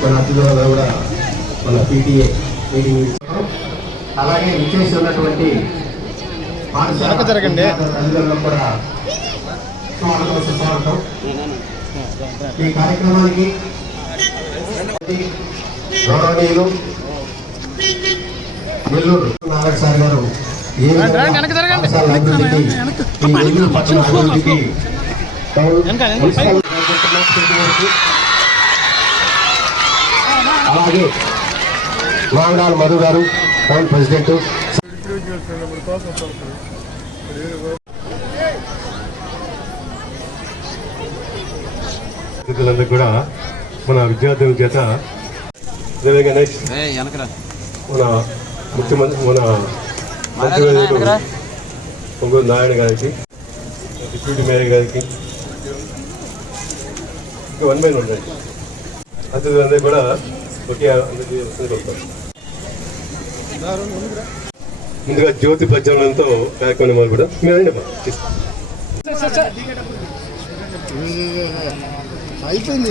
మన కూడా మన పీటీఏ మీటింగ్ అలాగే విచ్చేసి ఉన్నటువంటి పాఠశాల జరగండి. తల్లిదండ్రులకు కూడా స్వాగతం సుస్వాగతం ఈ కార్యక్రమానికి గౌరవనీయులు నెల్లూరు నారాయణ సార్ గారు ఏ అలాగే వాంగడాల మధు గారు టౌన్ ప్రెసిడెంట్. విద్యార్థులందరూ కూడా మన విద్యార్థుల చేత మన ముఖ్యమంత్రి మన మంత్రివర్యులు పొంగూరు నారాయణ గారికి డిప్యూటీ మేయర్ గారికి. ఇంకా వన్ బై ఉండండి అతిథులందరూ కూడా ఒకే. ముందుగా జ్యోతి ప్రజ్వలనంతో కార్యక్రమం మొదలు కూడా మీరు రండి అమ్మా. అయిపోయింది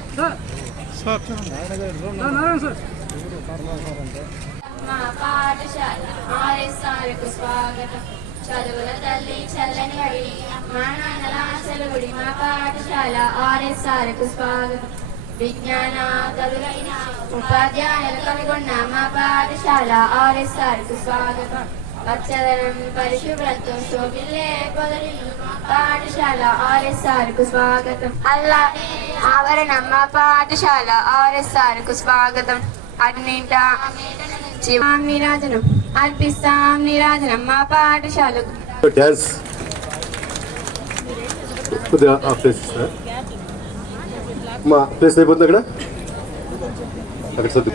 ఇంకా మా పాఠశాల ఆర్ఎస్ఆర్కు స్వాగతం. చదువుల తల్లి చల్లని అడిగి మా నాన్నల ఆశలు గుడి మా పాఠశాల ఆర్ఎస్ఆర్కు స్వాగతం విజ్ఞాన తదులైన ఉపాధ్యాయులు కనుగొన్న మా పాఠశాల ఆర్ఎస్ఆర్కు స్వాగతం పచ్చదనం పరిశుభ్రత శోభిల్లే పొదరిల్లు మా పాఠశాల ఆర్ఎస్ఆర్కు స్వాగతం అల్లా ఆవరణం మా పాఠశాల ఆర్ఎస్ఆర్కు స్వాగతం అన్నింట జీవాం నీరాజనం అర్పిస్తాం నీరాజనం మా పాఠశాలకు డ్యాన్స్ కొద్దిగా ఆ ప్లేస్ ఇస్తారా? మా ప్లేస్ అయిపోతుంది అక్కడ? అక్కడ సర్దు.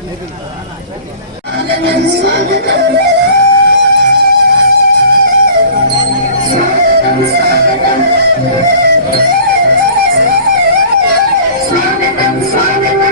స్వాగతం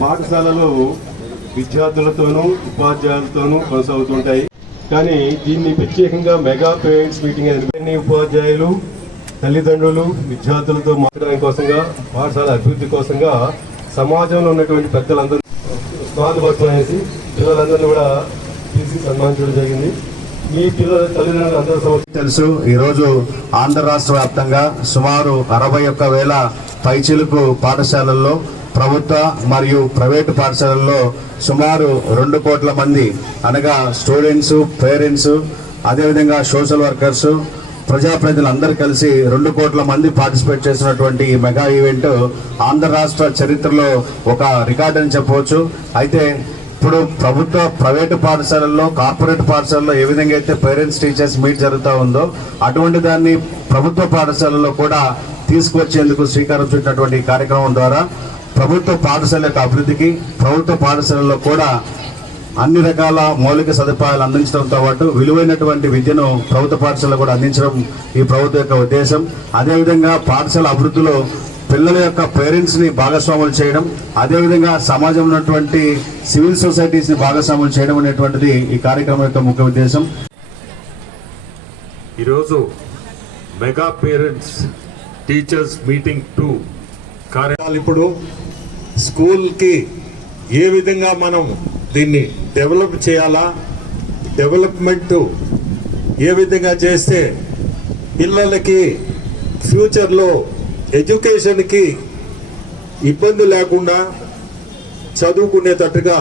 పాఠశాలలు విద్యార్థులతోనూ ఉపాధ్యాయులతోనూ కొనసాగుతుంటాయి. కానీ దీన్ని ప్రత్యేకంగా మెగా పేరెంట్స్ మీటింగ్ అని ఉపాధ్యాయులు తల్లిదండ్రులు విద్యార్థులతో మాట్లాడడం కోసంగా పాఠశాల అభివృద్ధి కోసంగా సమాజంలో ఉన్నటువంటి పెద్దలందరూ స్వాగతం అనేసి పిల్లలందరినీ కూడా తీసి సన్మానించడం జరిగింది. మీ పిల్లల తల్లిదండ్రులు అందరూ తెలుసు ఈరోజు ఆంధ్ర రాష్ట్ర వ్యాప్తంగా సుమారు అరవై ఒక్క వేల పైచిలుకు పాఠశాలల్లో ప్రభుత్వ మరియు ప్రైవేటు పాఠశాలల్లో సుమారు రెండు కోట్ల మంది అనగా స్టూడెంట్స్ పేరెంట్స్ అదేవిధంగా సోషల్ వర్కర్స్ ప్రజాప్రతినిధులందరూ కలిసి రెండు కోట్ల మంది పార్టిసిపేట్ చేసినటువంటి ఈ మెగా ఈవెంట్ ఆంధ్ర రాష్ట్ర చరిత్రలో ఒక రికార్డ్ అని చెప్పవచ్చు. అయితే ఇప్పుడు ప్రభుత్వ ప్రైవేటు పాఠశాలల్లో కార్పొరేట్ పాఠశాలలో ఏ విధంగా అయితే పేరెంట్స్ టీచర్స్ మీట్ జరుగుతూ ఉందో అటువంటి దాన్ని ప్రభుత్వ పాఠశాలలో కూడా తీసుకువచ్చేందుకు శ్రీకారం చుట్టినటువంటి కార్యక్రమం ద్వారా ప్రభుత్వ పాఠశాల యొక్క అభివృద్ధికి ప్రభుత్వ పాఠశాలల్లో కూడా అన్ని రకాల మౌలిక సదుపాయాలు అందించడంతో పాటు విలువైనటువంటి విద్యను ప్రభుత్వ పాఠశాల కూడా అందించడం ఈ ప్రభుత్వం యొక్క ఉద్దేశం. అదేవిధంగా పాఠశాల అభివృద్ధిలో పిల్లల యొక్క పేరెంట్స్ని భాగస్వాములు చేయడం అదేవిధంగా సమాజంలో ఉన్నటువంటి సివిల్ సొసైటీస్ని భాగస్వాములు చేయడం అనేటువంటిది ఈ కార్యక్రమం యొక్క ముఖ్య ఉద్దేశం. ఈరోజు mega parents teachers meeting two కార్యాలు ఇప్పుడు స్కూల్కి ఏ విధంగా మనం దీన్ని డెవలప్ చేయాలా? డెవలప్మెంట్ ఏ విధంగా చేస్తే పిల్లలకి ఫ్యూచర్లో ఎడ్యుకేషన్కి ఇబ్బంది లేకుండా చదువుకునేటట్టుగా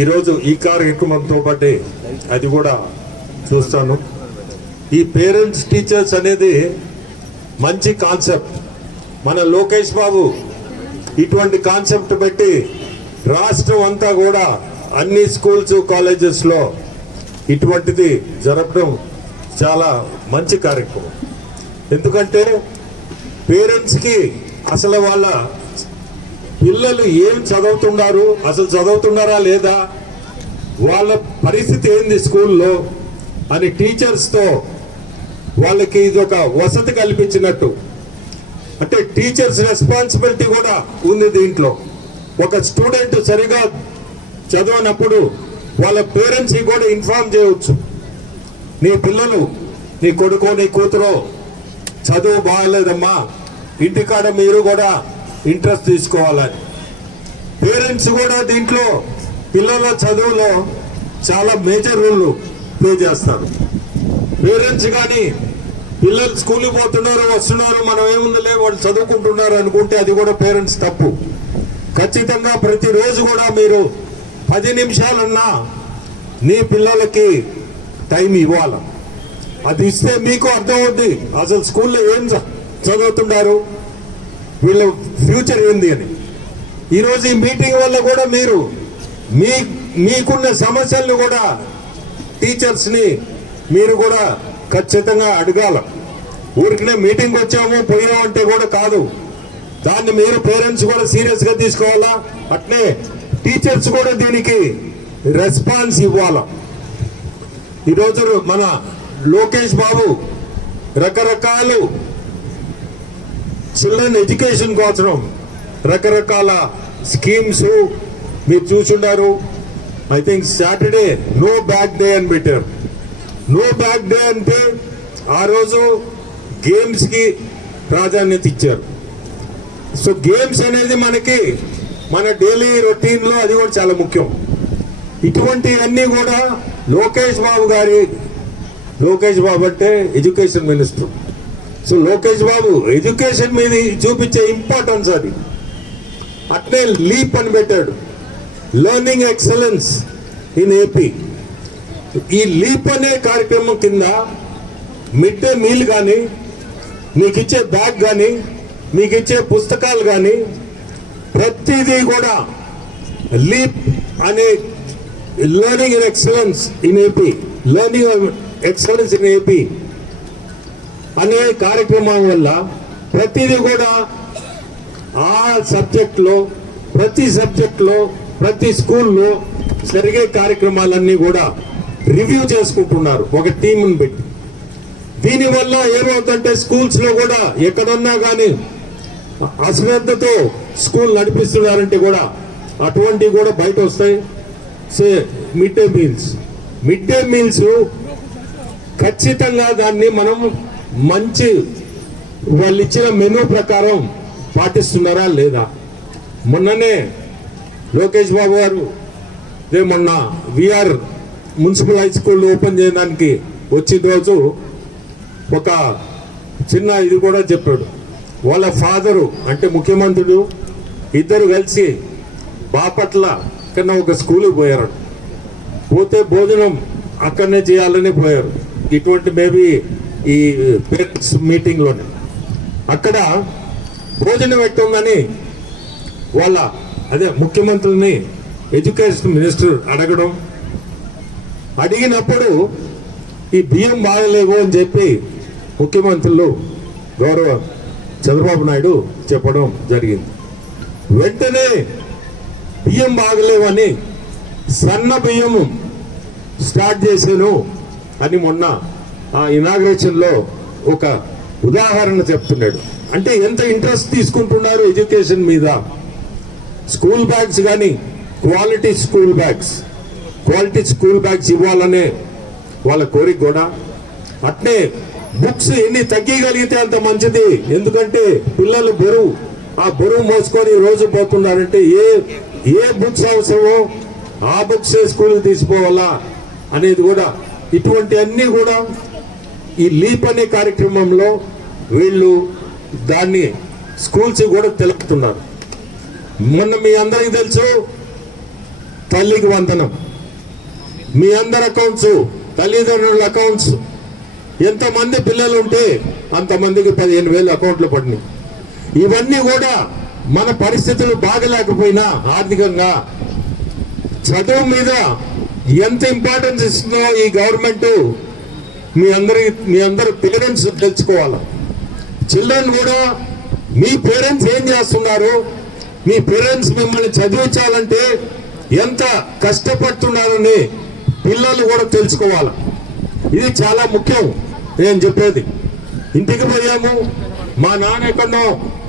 ఈరోజు ఈ కార్యక్రమంతో పాటు అది కూడా చూస్తాను. ఈ పేరెంట్స్ టీచర్స్ అనేది మంచి కాన్సెప్ట్. మన లోకేష్ బాబు ఇటువంటి కాన్సెప్ట్ పెట్టి రాష్ట్రం అంతా కూడా అన్ని స్కూల్స్ కాలేజెస్లో ఇటువంటిది జరపడం చాలా మంచి కార్యక్రమం. ఎందుకంటే పేరెంట్స్కి అసలు వాళ్ళ పిల్లలు ఏం చదువుతున్నారు అసలు చదువుతున్నారా లేదా వాళ్ళ పరిస్థితి ఏంది స్కూల్లో అని టీచర్స్తో వాళ్ళకి ఇది ఒక వసతి కల్పించినట్టు అంటే టీచర్స్ రెస్పాన్సిబిలిటీ కూడా ఉంది దీంట్లో. ఒక స్టూడెంట్ సరిగా చదవనప్పుడు వాళ్ళ పేరెంట్స్కి కూడా ఇన్ఫార్మ్ చేయవచ్చు నీ పిల్లలు నీ కొడుకో నీ కూతురో చదువు బాగాలేదమ్మా. ఇంటికాడ మీరు కూడా ఇంట్రెస్ట్ తీసుకోవాలని. పేరెంట్స్ కూడా దీంట్లో పిల్లల చదువులో చాలా మేజర్ రోల్ ప్లే చేస్తారు. పేరెంట్స్ కానీ పిల్లలు స్కూల్కి పోతున్నారు వస్తున్నారు మనం ఏముందిలే వాళ్ళు చదువుకుంటున్నారు అనుకుంటే అది కూడా పేరెంట్స్ తప్పు. ఖచ్చితంగా ప్రతిరోజు కూడా మీరు పది నిమిషాలన్నా నీ పిల్లలకి టైం ఇవ్వాలి? అది ఇస్తే మీకు అర్థమవుద్ది. అసలు స్కూల్లో ఏం చదువుతున్నారు వీళ్ళ ఫ్యూచర్ ఏంది అని. ఈరోజు ఈ మీటింగ్ వల్ల కూడా మీరు మీ మీకున్న సమస్యలను కూడా టీచర్స్ని మీరు కూడా ఖచ్చితంగా అడగాల. ఊరికనే మీటింగ్ వచ్చాము పోయామంటే కూడా కాదు. దాన్ని మీరు పేరెంట్స్ కూడా సీరియస్గా తీసుకోవాలా? అట్నే టీచర్స్ కూడా దీనికి రెస్పాన్స్ ఇవ్వాలా? ఈరోజు మన లోకేష్ బాబు రకరకాలు చిల్డ్రన్ ఎడ్యుకేషన్ కోసం రకరకాల స్కీమ్స్ మీరు చూసుండారు. I think Saturday no bag day అని పెట్టారు. నో బ్యాక్ డే అంటే ఆ రోజు గేమ్స్కి ప్రాధాన్యత ఇచ్చారు. సో గేమ్స్ అనేది మనకి మన డైలీ రొటీన్లో అది కూడా చాలా ముఖ్యం. ఇటువంటి అన్నీ కూడా లోకేష్ బాబు గారి లోకేష్ బాబు అంటే education minister. So Lokesh Babu education మీద చూపించే ఇంపార్టెన్స్ అది. అట్నే లీప్ అని పెట్టాడు. లెర్నింగ్ ఎక్సలెన్స్ ఇన్ ఏపీ ఈ లీప్ అనే కార్యక్రమం కింద మిడ్ డే మీల్ కానీ మీకు ఇచ్చే బ్యాగ్ కానీ మీకు ఇచ్చే పుస్తకాలు కానీ ప్రతిదీ కూడా లీప్ అనే learning in excellence in AP learning excellence in AP అనే కార్యక్రమం వల్ల ప్రతిదీ కూడా ఆ సబ్జెక్ట్లో ప్రతి సబ్జెక్ట్లో ప్రతి స్కూల్లో జరిగే కార్యక్రమాలన్నీ కూడా రివ్యూ చేసుకుంటున్నారు. ఒక టీంని పెట్టి. దీనివల్ల ఏమవుతుందంటే స్కూల్స్లో కూడా ఎక్కడన్నా కానీ అశ్రద్ధతో స్కూల్ నడిపిస్తున్నారంటే కూడా అటువంటివి కూడా బయట వస్తాయి. Say mid day meals. Mid day meals ఖచ్చితంగా దాన్ని మనం మంచి వాళ్ళు ఇచ్చిన మెనూ ప్రకారం పాటిస్తున్నారా లేదా? మొన్ననే లోకేష్ బాబు గారు రే మొన్న VR municipal high school open చేయడానికి వచ్చిన రోజు ఒక చిన్న ఇది కూడా చెప్పాడు. వాళ్ళ ఫాదరు అంటే ముఖ్యమంత్రుడు ఇద్దరు కలిసి బాపట్ల కన్నా ఒక స్కూల్కి పోయారు. పోతే భోజనం అక్కడనే చేయాలని పోయారు. ఇటువంటి మేబీ ఈ పేరెంట్స్ మీటింగ్లోనే. అక్కడ భోజనం పెట్టిందని వాళ్ళ అదే ముఖ్యమంత్రిని ఎడ్యుకేషన్ మినిస్టర్ అడగడం అడిగినప్పుడు ఈ బియ్యం బాగలేవు అని చెప్పి ముఖ్యమంత్రులు గౌరవ చంద్రబాబు నాయుడు చెప్పడం జరిగింది. వెంటనే బియ్యం బాగలేవని సన్న బియ్యము స్టార్ట్ చేశాను అని మొన్న ఆ ఇనాగ్రేషన్లో ఒక ఉదాహరణ చెప్తున్నాడు. అంటే ఎంత ఇంట్రెస్ట్ తీసుకుంటున్నారు ఎడ్యుకేషన్ మీద? స్కూల్ బ్యాగ్స్ కానీ quality school bags. Quality school bags ఇవ్వాలనే వాళ్ళ కోరిక కూడా. అట్నే బుక్స్ ఎన్ని తగ్గగలిగితే అంత మంచిది. ఎందుకంటే పిల్లలు బరువు. ఆ బరువు మోసుకొని రోజు పోతున్నారంటే ఏ ఏ బుక్స్ అవసరమో ఆ బుక్స్ స్కూల్కి తీసుకోవాలా అనేది కూడా. ఇటువంటి అన్నీ కూడా ఈ లీప్ అనే కార్యక్రమంలో వీళ్ళు దాన్ని స్కూల్స్ కూడా తెలుపుతున్నారు. మొన్న మీ అందరికి తెలుసు తల్లికి వందనం. మీ అందరి అకౌంట్స్ తల్లిదండ్రుల అకౌంట్స్ ఎంతమంది పిల్లలు ఉంటే అంతమందికి పదిహేను వేలు అకౌంట్లు పడినాయి. ఇవన్నీ కూడా మన పరిస్థితులు బాగలేకపోయినా ఆర్థికంగా. చదువు మీద ఎంత ఇంపార్టెన్స్ ఇస్తుందో ఈ గవర్నమెంట్ మీ అందరి మీ అందరు పేరెంట్స్ తెలుసుకోవాలి. చిల్డ్రన్ కూడా మీ పేరెంట్స్ ఏం చేస్తున్నారు? మీ పేరెంట్స్ మిమ్మల్ని చదివించాలంటే ఎంత కష్టపడుతున్నారని పిల్లలు కూడా తెలుసుకోవాలి. ఇది చాలా ముఖ్యం నేను చెప్పేది. ఇంటికి పోయాము మా నాన్న ఎక్కడో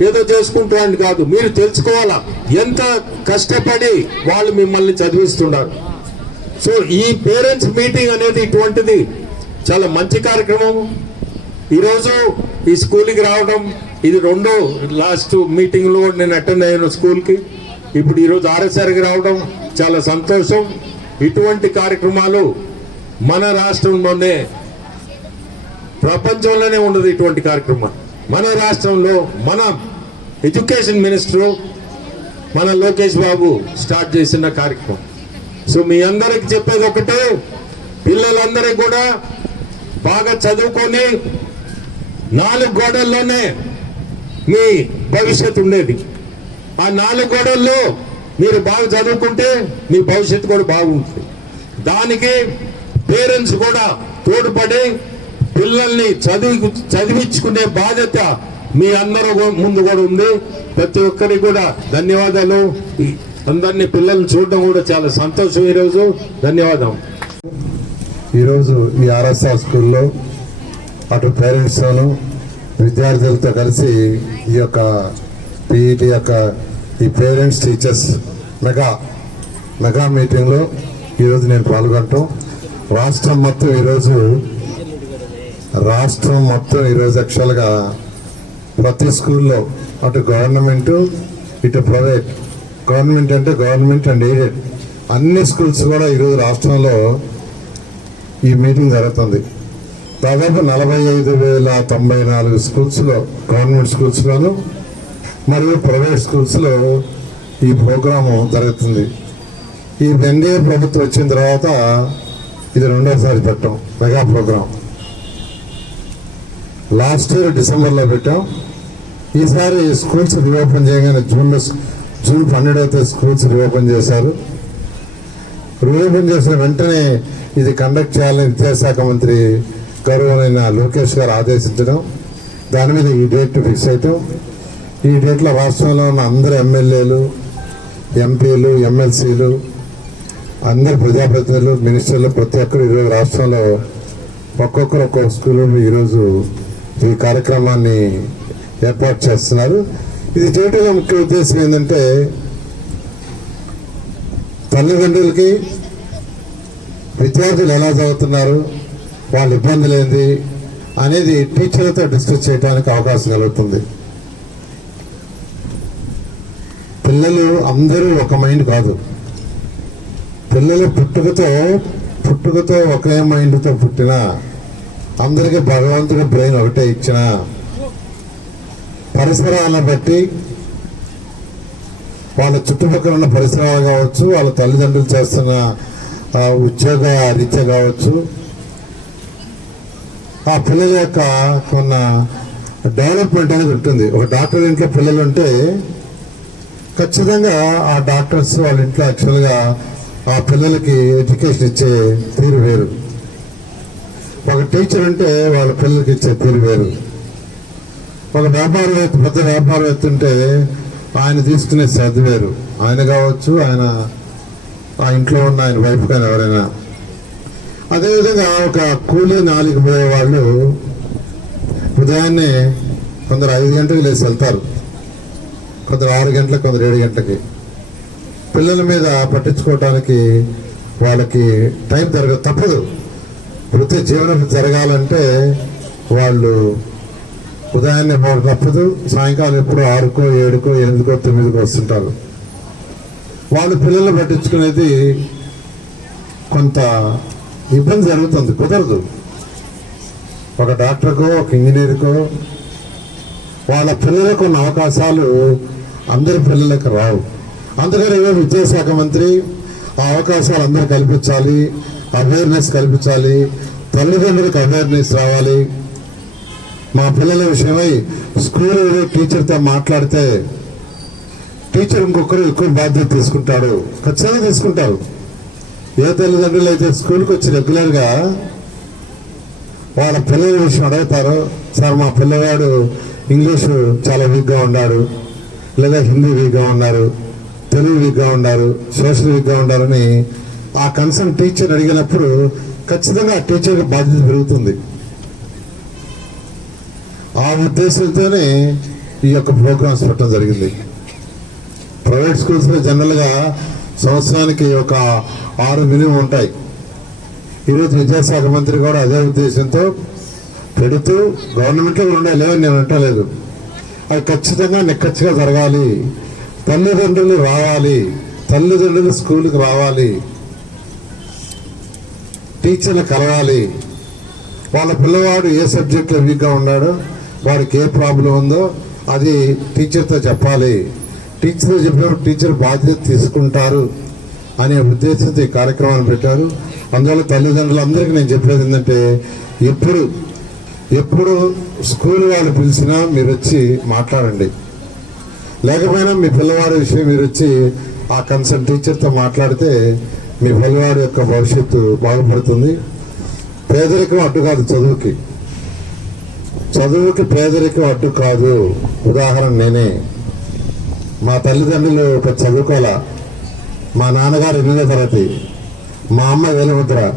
ఏదో చేసుకుంటారని కాదు. మీరు తెలుసుకోవాలా? ఎంత కష్టపడి వాళ్ళు మిమ్మల్ని చదివిస్తున్నారు. సో ఈ పేరెంట్స్ మీటింగ్ అనేది ఇటువంటిది చాలా మంచి కార్యక్రమం. ఈరోజు ఈ స్కూల్కి రావడం ఇది రెండో లాస్ట్ మీటింగ్లో నేను అటెండ్ అయ్యాను స్కూల్కి. ఇప్పుడు ఈరోజు ఆర్ఎస్ఆర్కి రావడం చాలా సంతోషం. ఇటువంటి కార్యక్రమాలు మన రాష్ట్రంలోనే ప్రపంచంలోనే ఉండదు ఇటువంటి కార్యక్రమం. మన రాష్ట్రంలో మన ఎడ్యుకేషన్ మినిస్టరు మన లోకేష్ బాబు స్టార్ట్ చేసిన కార్యక్రమం. సో మీ అందరికి చెప్పేది ఒకటే పిల్లలందరికీ కూడా బాగా చదువుకొని నాలుగు గోడల్లోనే మీ భవిష్యత్తు ఉండేది. ఆ నాలుగు గోడల్లో మీరు బాగా చదువుకుంటే మీ భవిష్యత్తు కూడా బాగుంటుంది. దానికి పేరెంట్స్ కూడా తోడ్పడి పిల్లల్ని చదివి చదివించుకునే బాధ్యత మీ అందరూ ముందు కూడా ఉంది. ప్రతి ఒక్కరికి కూడా ధన్యవాదాలు. అందరినీ పిల్లల్ని చూడడం కూడా చాలా సంతోషం ఈరోజు. ధన్యవాదం. ఈరోజు ఈ ఆర్ఎస్ఆర్ స్కూల్లో అటు పేరెంట్స్తోనూ విద్యార్థులతో కలిసి ఈ యొక్క పీఈటీ యొక్క ఈ పేరెంట్స్ టీచర్స్ మెగా మెగా మీటింగ్లో ఈరోజు నేను పాల్గొనటం. రాష్ట్రం మొత్తం ఈరోజు రాష్ట్రం మొత్తం ఈరోజు యాక్చువల్గా ప్రతి స్కూల్లో అటు గవర్నమెంట్ ఇటు ప్రైవేట్. గవర్నమెంట్ అంటే గవర్నమెంట్ అండ్ ఎయిడెడ్ అన్ని స్కూల్స్ కూడా ఈరోజు రాష్ట్రంలో ఈ మీటింగ్ జరుగుతుంది. దాదాపు నలభై ఐదు వేల తొంభై నాలుగు స్కూల్స్లో గవర్నమెంట్ స్కూల్స్లోను మరియు ప్రైవేట్ స్కూల్స్లో ఈ ప్రోగ్రాము జరుగుతుంది. ఈ ఎన్డీఏ ప్రభుత్వం వచ్చిన తర్వాత ఇది రెండోసారి పెట్టాం మెగా ప్రోగ్రాం. లాస్ట్ ఇయర్ డిసెంబర్లో పెట్టాం. ఈసారి స్కూల్స్ రీఓపెన్ చేయగానే జూన్లో జూన్ పన్నెండవ అయితే స్కూల్స్ రీఓపెన్ చేశారు. రీఓపెన్ చేసిన వెంటనే ఇది కండక్ట్ చేయాలని విద్యాశాఖ మంత్రి గౌరవనైన లోకేష్ గారు ఆదేశించడం దాని మీద ఈ డేట్ ఫిక్స్ అయ్యటం ఈ డేట్లో రాష్ట్రంలో ఉన్న అందరు ఎమ్మెల్యేలు ఎంపీలు ఎమ్మెల్సీలు అందరు ప్రజాప్రతినిధులు మినిస్టర్లు ప్రతి ఒక్కరు ఈరోజు రాష్ట్రంలో ఒక్కొక్కరు ఒక్కొక్క స్కూల్లో ఈరోజు ఈ కార్యక్రమాన్ని ఏర్పాటు చేస్తున్నారు. ఇది చేయటం ముఖ్య ఉద్దేశం ఏంటంటే తల్లిదండ్రులకి విద్యార్థులు ఎలా చదువుతున్నారు వాళ్ళ ఇబ్బందులు ఏంది అనేది టీచర్లతో డిస్కస్ చేయడానికి అవకాశం కలుగుతుంది. పిల్లలు అందరూ ఒక మైండ్ కాదు. పిల్లలు పుట్టుకతో పుట్టుకతో ఒకే మైండ్తో పుట్టిన అందరికీ భగవంతుడు బ్రెయిన్ ఒకటే ఇచ్చిన పరిసరాలను బట్టి వాళ్ళ చుట్టుపక్కల ఉన్న పరిసరాలు కావచ్చు వాళ్ళ తల్లిదండ్రులు చేస్తున్న ఉద్యోగ రీత్య కావచ్చు ఆ పిల్లల యొక్క కొన్న డెవలప్మెంట్ అనేది ఉంటుంది. ఒక డాక్టర్ ఇంట్లో పిల్లలు ఉంటే ఖచ్చితంగా ఆ డాక్టర్స్ వాళ్ళ ఇంట్లో యాక్చువల్గా ఆ పిల్లలకి ఎడ్యుకేషన్ ఇచ్చే తీరు వేరు. ఒక టీచర్ ఉంటే వాళ్ళ పిల్లలకి ఇచ్చే తీరు వేరు. ఒక వ్యాపారవేత్త పెద్ద వ్యాపారవేత్త ఉంటే ఆయన తీసుకునే శ్రద్ధ వేరు. ఆయన కావచ్చు ఆయన ఆ ఇంట్లో ఉన్న ఆయన వైఫ్ కానీ ఎవరైనా. అదేవిధంగా ఒక కూలీ నాలుగు పోయే వాళ్ళు ఉదయాన్నే కొందరు ఐదు గంటలకు లేచి వెళ్తారు. కొందరు ఆరు గంటలకు కొందరు ఏడు గంటలకి. పిల్లల మీద పట్టించుకోవటానికి వాళ్ళకి టైం జరగదు తప్పదు. వృత్తి జీవనం జరగాలంటే వాళ్ళు ఉదయాన్నే మూడు తప్పదు సాయంకాలం ఎప్పుడు ఆరుకో ఏడుకో ఎనిమిదికో తొమ్మిదికో వస్తుంటారు. వాళ్ళు పిల్లల్ని పట్టించుకునేది కొంత ఇబ్బంది జరుగుతుంది కుదరదు. ఒక డాక్టర్కో ఒక ఇంజనీర్కో వాళ్ళ పిల్లలకు ఉన్న అవకాశాలు అందరి పిల్లలకు రావు. అందుకని ఈరోజు విద్యాశాఖ మంత్రి ఆ అవకాశాలు అందరూ కల్పించాలి అవేర్నెస్ కల్పించాలి తల్లిదండ్రులకు అవేర్నెస్ రావాలి. మా పిల్లల విషయమై స్కూల్ టీచర్తో మాట్లాడితే టీచర్ ఇంకొకరు ఎక్కువ బాధ్యత తీసుకుంటాడు. ఖచ్చితంగా తీసుకుంటారు. ఏ తల్లిదండ్రులు అయితే స్కూల్కి వచ్చి రెగ్యులర్గా వాళ్ళ పిల్లల విషయం అడుగుతారో సార్ మా పిల్లవాడు ఇంగ్లీషు చాలా వీక్గా ఉన్నాడు. లేదా హిందీ వీక్గా ఉన్నారు తెలుగు వీక్గా ఉన్నారు సోషల్ వీక్గా ఉన్నారని ఆ కన్సర్న్ టీచర్ అడిగినప్పుడు ఖచ్చితంగా ఆ బాధ్యత పెరుగుతుంది. ఆ ఉద్దేశంతోనే ఈ యొక్క ప్రోగ్రామ్స్ పెట్టడం జరిగింది. ప్రైవేట్ స్కూల్స్లో జనరల్గా సంవత్సరానికి ఒక ఆరు మినిమం ఉంటాయి. ఈరోజు విద్యాశాఖ మంత్రి కూడా అదే ఉద్దేశంతో పెడుతూ గవర్నమెంట్లో కూడా ఉండాలి లేవని నేను అంటలేదు. అది ఖచ్చితంగా నిక్కచ్చిగా జరగాలి. తల్లిదండ్రులు రావాలి. తల్లిదండ్రులు స్కూల్కి రావాలి. టీచర్లు కలవాలి. వాళ్ళ పిల్లవాడు ఏ సబ్జెక్ట్లో వీక్గా ఉన్నాడో వాడికి ఏ ప్రాబ్లం ఉందో అది టీచర్తో చెప్పాలి. టీచర్తో చెప్పినప్పుడు టీచర్ బాధ్యత తీసుకుంటారు అనే ఉద్దేశంతో ఈ కార్యక్రమాన్ని పెట్టారు. అందువల్ల తల్లిదండ్రులందరికీ నేను చెప్పేది ఏంటంటే ఎప్పుడు ఎప్పుడు స్కూల్ వాళ్ళు పిలిచినా మీరు వచ్చి మాట్లాడండి. లేకపోయినా మీ పిల్లవాడి విషయం మీరు వచ్చి ఆ కన్సర్న్ టీచర్తో మాట్లాడితే మీ పిల్లవాడి యొక్క భవిష్యత్తు బాగుపడుతుంది. పేదరికం అడ్డు కాదు చదువుకి. చదువుకి పేదరికం అడ్డు కాదు. ఉదాహరణ నేనే. మా తల్లిదండ్రులు ఒక చదువుకోవాల మా నాన్నగారు ఎనిమిదో తరగతి. మా అమ్మ వేలముద్ర.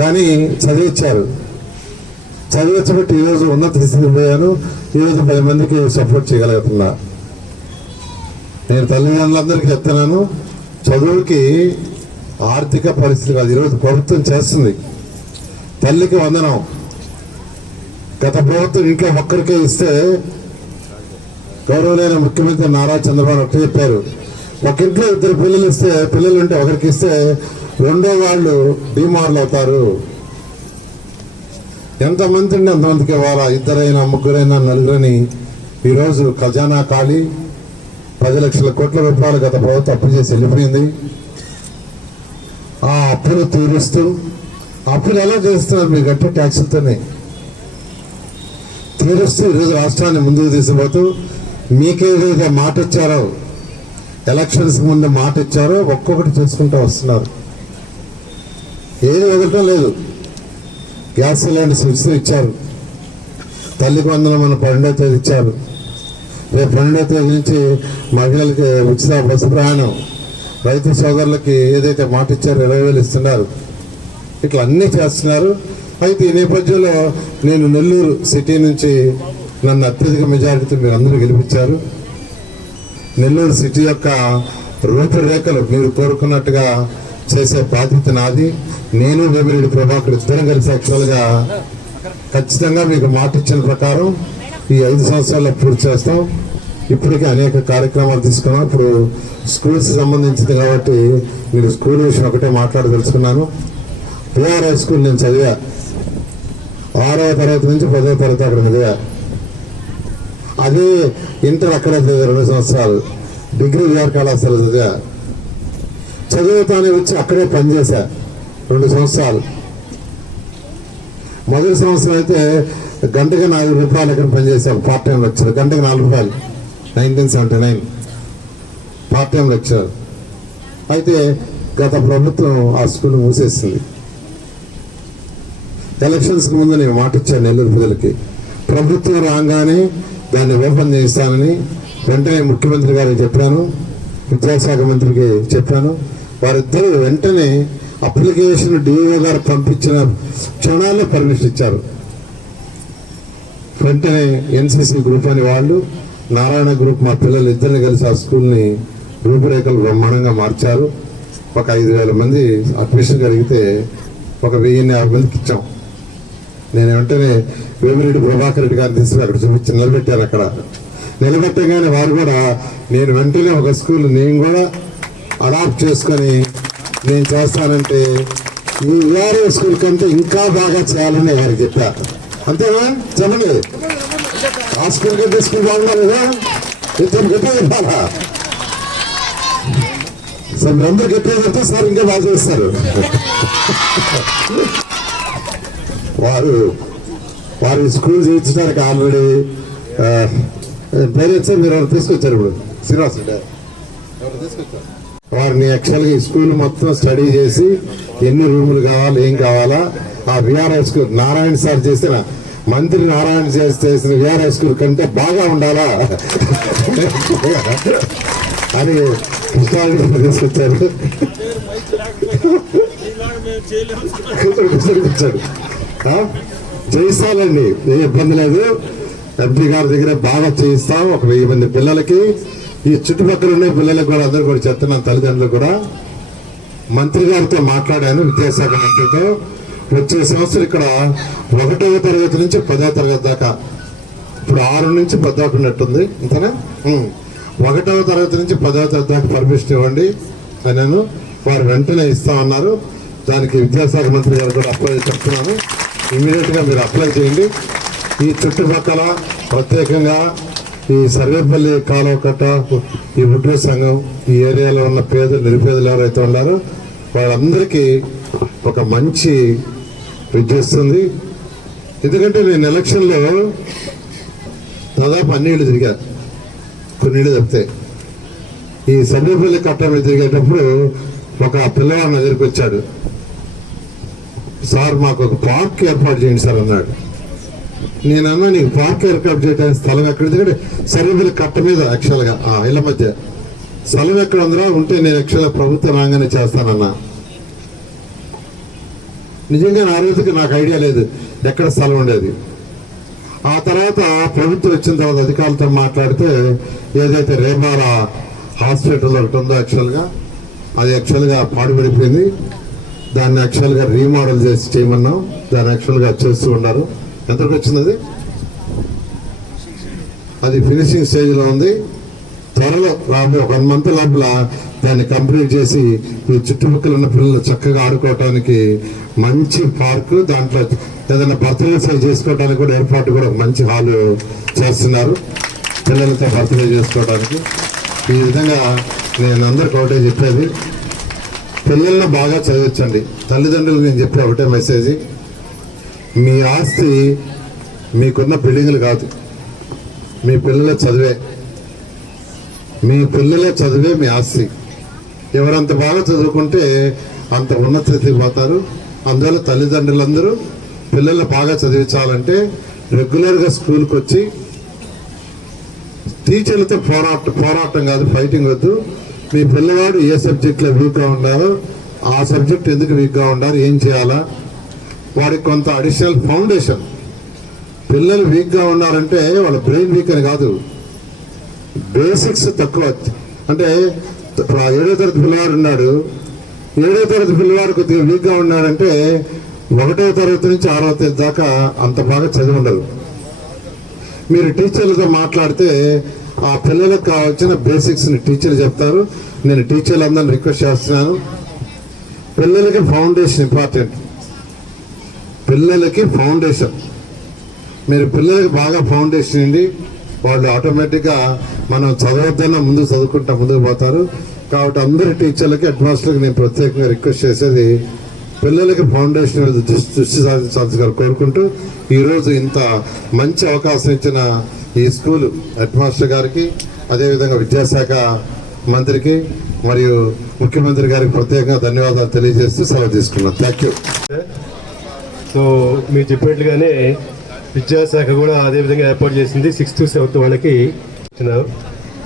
కానీ చదివించారు చదివించబట్టి ఈరోజు ఉన్నత స్థితికి పోయాను. ఈరోజు పది మందికి సపోర్ట్ చేయగలుగుతున్నా. నేను తల్లిదండ్రులందరికీ చెప్తున్నాను చదువుకి ఆర్థిక పరిస్థితి కాదు ఈరోజు ప్రభుత్వం చేస్తుంది. తల్లికి వందనం. గత ప్రభుత్వం ఇంట్లో ఒక్కరికే ఇస్తే గౌరవమైన ముఖ్యమంత్రి నారా చంద్రబాబు ఒకటి చెప్పారు. ఒక ఇంట్లో ఇద్దరు పిల్లలు ఇస్తే పిల్లలు ఉంటే ఒకరికి ఇస్తే రెండో వాళ్ళు డిమార్లు అవుతారు. ఎంతమంది ఉండి అంతమందికి ఇవ్వాలా? ఇద్దరైనా ముగ్గురైనా నలుగురని. ఈరోజు ఖజానా ఖాళీ. పది లక్షల కోట్ల రూపాయలు గత ప్రభుత్వం అప్పు చేసి వెళ్ళిపోయింది. ఆ అప్పులు తీరుస్తూ అప్పులు ఎలా చేస్తున్నారు మీరు కట్టే ట్యాక్సులతోనే? తీరుస్తూ ఈరోజు రాష్ట్రాన్ని ముందుకు తీసుకుపోతూ మీకేదైతే మాట ఇచ్చారో ఎలక్షన్స్ ముందు మాట ఇచ్చారో ఒక్కొక్కటి చేసుకుంటూ వస్తున్నారు. ఏది వదలటం లేదు. గ్యాస్ సిలిండర్ ఉచితం ఇచ్చారు. తల్లికి వందనం మన పన్నెండో తేదీ ఇచ్చారు. రేపు పన్నెండో తేదీ నుంచి మహిళలకి ఉచిత బస్సు ప్రయాణం. రైతు సోదరులకి ఏదైతే మాట ఇచ్చారో ఇరవై వేలు ఇస్తున్నారు. ఇట్లా అన్నీ చేస్తున్నారు. అయితే ఈ నేపథ్యంలో నేను నెల్లూరు సిటీ నుంచి నన్ను అత్యధిక మెజారిటీతో మీరు అందరూ గెలిపించారు. నెల్లూరు సిటీ యొక్క రూపురేఖలు మీరు కోరుకున్నట్టుగా చేసే బాధ్యత నాది. నేను వేమిరెడ్డి ప్రభాకర్ ఇద్దరం కలిసి యాక్చువల్గా ఖచ్చితంగా మీకు మాట ఇచ్చిన ప్రకారం ఈ ఐదు సంవత్సరాల్లో పూర్తి చేస్తాం. ఇప్పటికే అనేక కార్యక్రమాలు తీసుకున్నాం. ఇప్పుడు స్కూల్స్ సంబంధించింది కాబట్టి మీరు స్కూల్ విషయం ఒకటే మాట్లాడి తెలుసుకున్నాను పిఆర్ హై స్కూల్ నేను చదివా. ఆరవ తరగతి నుంచి పదవ తరగతి అక్కడ చదివా. అదే ఇంటర్ అక్కడ చదివా రెండు సంవత్సరాలు. డిగ్రీ విఆర్ కళాశాల చదివా. చదువుతానే వచ్చి అక్కడే పనిచేశా రెండు సంవత్సరాలు. మొదటి సంవత్సరం అయితే గంటకి నాలుగు రూపాయలు ఇక్కడ పనిచేశాను పార్ట్ టైం లెక్చర్ గంటకి నాలుగు రూపాయలు. Nineteen seventy nine part time lecture అయితే గత ప్రభుత్వం ఆ స్కూల్ మూసేసింది. ఎలక్షన్స్కి ముందు నేను మాట ఇచ్చాను నెల్లూరు ప్రజలకి. ప్రభుత్వం రాగానే దాన్ని ఓపెన్ చేస్తానని వెంటనే ముఖ్యమంత్రి గారికి చెప్పాను. విద్యాశాఖ మంత్రికి చెప్పాను. వారిద్దరూ వెంటనే అప్లికేషన్ డిఓ గారు పంపించిన క్షణాల్లో పర్మిషన్ ఇచ్చారు. వెంటనే ఎన్సీసీ గ్రూప్ అని వాళ్ళు నారాయణ గ్రూప్ మా పిల్లలు ఇద్దరిని కలిసి ఆ స్కూల్ని రూపురేఖలు బ్రహ్మాండంగా మార్చారు. ఒక ఐదు వేల మంది అడ్మిషన్ కలిగితే ఒక వెయ్యిన్ని యాభై మందికి ఇచ్చాం. నేను వెంటనే వేమిరెడ్డి ప్రభాకర్ రెడ్డి గారిని తీసుకుని అక్కడ చూపించి నిలబెట్టాను అక్కడ. నిలబెట్టగానే వారు కూడా నేను వెంటనే ఒక స్కూల్ నేను కూడా అడాప్ట్ చేసుకొని నేను చేస్తానంటే ఈ వేరే స్కూల్ కంటే ఇంకా బాగా చేయాలని వారికి చెప్పా అంతేనా? చెప్పండి. ఆ స్కూల్ కంటే స్కూల్ బాగుండాలి కదా ఇద్దరు గట్టిగా చెప్పాలా? సార్ మీరందరూ గట్టిగా చెప్తే సార్ ఇంకా బాగా చేస్తారు. వారు వారు స్కూల్ చేయించడానికి ఆల్రెడీ పేరెంట్స్ మీరు తీసుకొచ్చారు ఇప్పుడు? శ్రీనివాస్ ఎవరు తీసుకొచ్చారు? వారిని యాక్చువల్గా ఈ స్కూల్ మొత్తం స్టడీ చేసి ఎన్ని రూములు కావాలి ఏం కావాలా ఆ విఆర్ఐ స్కూల్ నారాయణ సార్ చేసిన మంత్రి నారాయణ చేసి చేసిన విఆర్ఐ స్కూల్ కంటే బాగా ఉండాలా? అని కృష్ణారెడ్డి తీసుకొచ్చారు. చేయిస్తానండి ఏ ఇబ్బంది లేదు. ఎంపీ గారి దగ్గర బాగా చేయిస్తాం ఒక వెయ్యి మంది పిల్లలకి. ఈ చుట్టుపక్కల ఉండే పిల్లలకు కూడా అందరూ కూడా చెప్తున్నాను తల్లిదండ్రులు కూడా మంత్రి గారితో మాట్లాడాను విద్యాశాఖ మంత్రితో. వచ్చే సంవత్సరం ఇక్కడ ఒకటవ తరగతి నుంచి పదో తరగతి దాకా ఇప్పుడు ఆరు నుంచి పదోకి ఉన్నట్టుంది అంతేనా ఒకటవ తరగతి నుంచి పదవ తరగతి దాకా పర్మిషన్ ఇవ్వండి అని నేను వారు వెంటనే ఇస్తామన్నారు దానికి విద్యాశాఖ మంత్రి గారు కూడా అప్లై చెప్తున్నాను. ఇమీడియట్గా మీరు అప్లై చేయండి. ఈ చుట్టుపక్కల ప్రత్యేకంగా ఈ సర్వేపల్లి కాలువ కట్ట ఈ ఉడ్రి సంఘం ఈ ఏరియాలో ఉన్న పేదలు నిరుపేదలు ఎవరైతే ఉన్నారో వాళ్ళందరికీ ఒక మంచి విద్యస్తుంది ఎందుకంటే నేను ఎలక్షన్లో దాదాపు అన్ని ఇళ్ళు తిరిగా. కొన్ని ఇళ్ళు తప్పితే. ఈ సర్వేపల్లి కట్ట మీద తిరిగేటప్పుడు ఒక పిల్లవాడిని ఎదుర్కొచ్చాడు సార్ మాకు ఒక పార్క్ ఏర్పాటు చేయండి సార్ అన్నాడు. నేను అన్నా నీకు పార్క్ ఏర్పాటు చేయడానికి స్థలం ఎక్కడ ఎందుకంటే సర్వేపల్లి కట్ట మీద యాక్చువల్గా ఆ ఇళ్ళ మధ్య. స్థలం ఎక్కడ ఉందో ఉంటే నేను యాక్చువల్గా ప్రభుత్వం రాగానే చేస్తానన్నా. నిజంగా ఆ రోజుకి నాకు ఐడియా లేదు ఎక్కడ స్థలం ఉండేది. ఆ తర్వాత ప్రభుత్వం వచ్చిన తర్వాత అధికారులతో మాట్లాడితే ఏదైతే రేమాల హాస్పిటల్ ఒకటి ఉందో యాక్చువల్గా అది యాక్చువల్గా పాడుపడిపోయింది. దాన్ని యాక్చువల్గా రీమోడల్ చేసి చేయమన్నాం. దాన్ని యాక్చువల్గా చేస్తూ ఉన్నారు. ఎంతకు వచ్చింది అది అది ఫినిషింగ్ స్టేజ్లో ఉంది. త్వరలో రాబోయే వన్ మంత్ లోపల దాన్ని కంప్లీట్ చేసి ఈ చుట్టుపక్కల ఉన్న పిల్లలు చక్కగా ఆడుకోవటానికి మంచి పార్కు దాంట్లో ఏదైనా బర్త్డే సెల్ చేసుకోవడానికి కూడా ఏర్పాటు కూడా మంచి హాల్ చేస్తున్నారు. పిల్లలతో బర్త్డే చేసుకోవడానికి ఈ విధంగా నేను అందరికి ఒకటే చెప్పేది. పిల్లల్ని బాగా చదివించండి తల్లిదండ్రులు నేను చెప్పే ఒకటే మెసేజ్ మీ ఆస్తి మీకున్న బిల్డింగ్లు కాదు. మీ పిల్లల చదివే. మీ పిల్లల చదివే మీ ఆస్తి. ఎవరంత బాగా చదువుకుంటే అంత ఉన్నత స్థితికి పోతారు. అందువల్ల తల్లిదండ్రులందరూ పిల్లల్ని బాగా చదివించాలంటే రెగ్యులర్గా స్కూల్కి వచ్చి టీచర్లతో పోరాట పోరాటం కాదు ఫైటింగ్ వద్దు. మీ పిల్లవాడు ఏ సబ్జెక్ట్లో వీక్గా ఉన్నారో ఆ సబ్జెక్ట్ ఎందుకు వీక్గా ఉండాలి ఏం చేయాలా? వాడికి కొంత అడిషనల్ ఫౌండేషన్ పిల్లలు వీక్గా ఉన్నారంటే వాళ్ళ బ్రెయిన్ వీక్ అని కాదు. బేసిక్స్ తక్కువ. అంటే ఇప్పుడు ఆ ఏడో తరగతి పిల్లవాడు ఉన్నాడు. ఏడో తరగతి పిల్లవాడు కొద్దిగా వీక్గా ఉన్నాడంటే ఒకటో తరగతి నుంచి ఆరో తరగతి దాకా అంత బాగా చదివి ఉండదు. మీరు టీచర్లతో మాట్లాడితే ఆ పిల్లలకు కావాల్సిన బేసిక్స్ని టీచర్లు చెప్తారు. నేను టీచర్లందరిని రిక్వెస్ట్ చేస్తున్నాను. పిల్లలకి ఫౌండేషన్ ఇంపార్టెంట్ పిల్లలకి ఫౌండేషన్. మీరు పిల్లలకి బాగా ఫౌండేషన్ ఇండి వాళ్ళు ఆటోమేటిక్గా మనం చదవద్దన్నా ముందు చదువుకుంటా ముందుకు పోతారు. కాబట్టి అందరి టీచర్లకి హెడ్ నేను ప్రత్యేకంగా రిక్వెస్ట్ చేసేది పిల్లలకి ఫౌండేషన్ మీద దృష్టి దృష్టి సాధించాల్సిందిగా కోరుకుంటూ ఈరోజు ఇంత మంచి అవకాశం ఇచ్చిన ఈ స్కూల్ హెడ్ మాస్టర్ గారికి అదేవిధంగా విద్యాశాఖ మంత్రికి మరియు ముఖ్యమంత్రి గారికి ప్రత్యేకంగా ధన్యవాదాలు తెలియజేస్తూ సెలవు తీసుకున్నాను థ్యాంక్ యూ. సో మీరు చెప్పినట్లుగానే విద్యాశాఖ కూడా అదే విధంగా ఏర్పాటు చేసింది. సిక్స్త్ సెవెంత్ వాళ్ళకి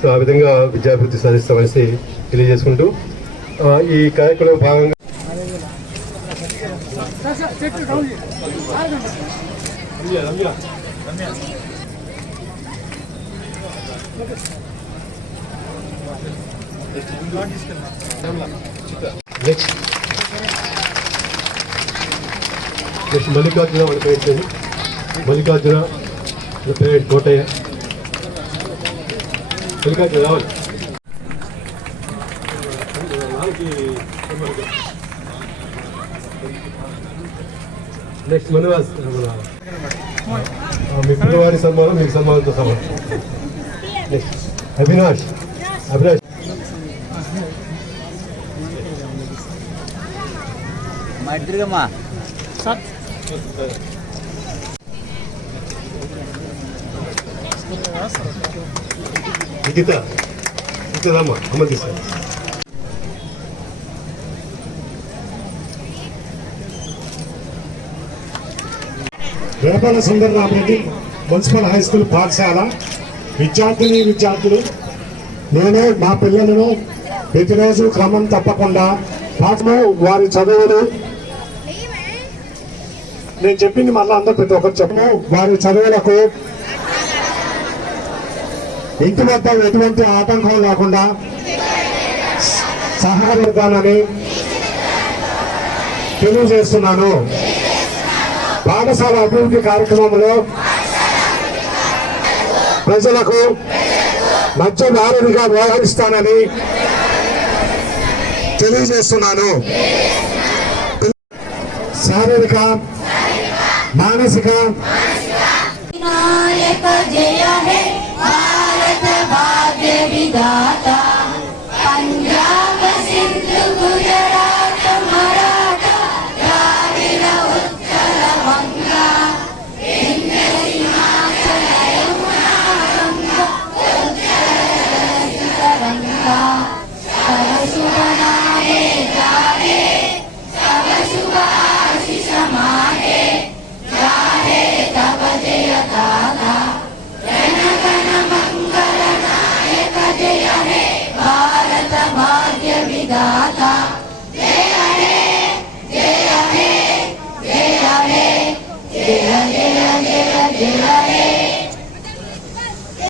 సో ఆ విధంగా విద్యాభివృద్ధి సాధిస్తామనేసి తెలియజేసుకుంటూ ఈ కార్యక్రమంలో భాగంగా నెక్స్ట్ నెక్స్ట్ మల్లికార్జున వాళ్ళ పేరు మల్లికార్జున వాళ్ళ పేరు కోటయ్య మల్లికార్జున రావాలి నెక్స్ట్ మనవాస్ మన ఆ, మీ పిల్లవాడి సన్మానం మీకు సన్మానంతో సమానం నెక్స్ట్ అవినాష్ అవినాష్ మధ్యగమ్మా నిఖిత నిఖితమ్మా అమ్మ తీసుకో Vepala Sundararamareddy municipal high school పాఠశాల విద్యార్థిని విద్యార్థులు నేను మా పిల్లలను ప్రతిరోజు క్రమం తప్పకుండా పాఠము వారి చదువులు నేను చెప్పింది మళ్ళీ అందరూ ప్రతి ఒక్కరు చెప్పను. వారి చదువులకు ఇంటి వద్ద ఎటువంటి ఆటంకం లేకుండా సహకరిద్దానని తెలియజేస్తున్నాను. పాఠశాల అభివృద్ధి కార్యక్రమంలో ప్రజలకు మధ్యదారునిగా వ్యవహరిస్తానని తెలియజేస్తున్నాను. శారీరక మానసిక వినాయక జయ హే